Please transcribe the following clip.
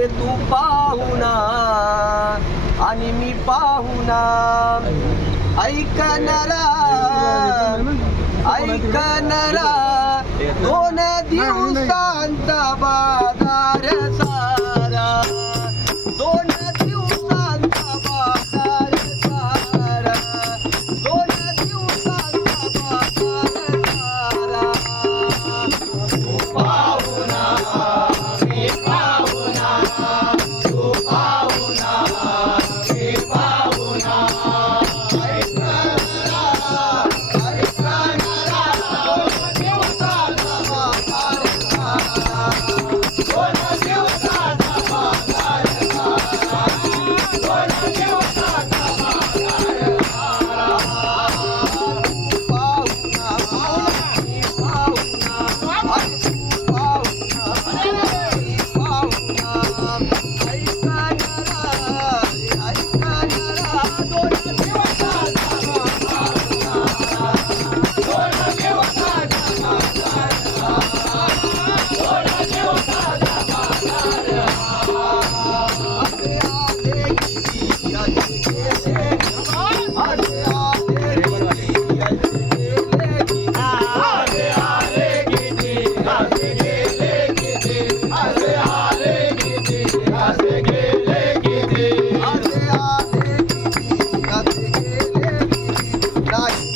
रे तू पाहुणा आणि मी पाहुणा ऐकणारा ऐकणारा दोन दिवसा ได้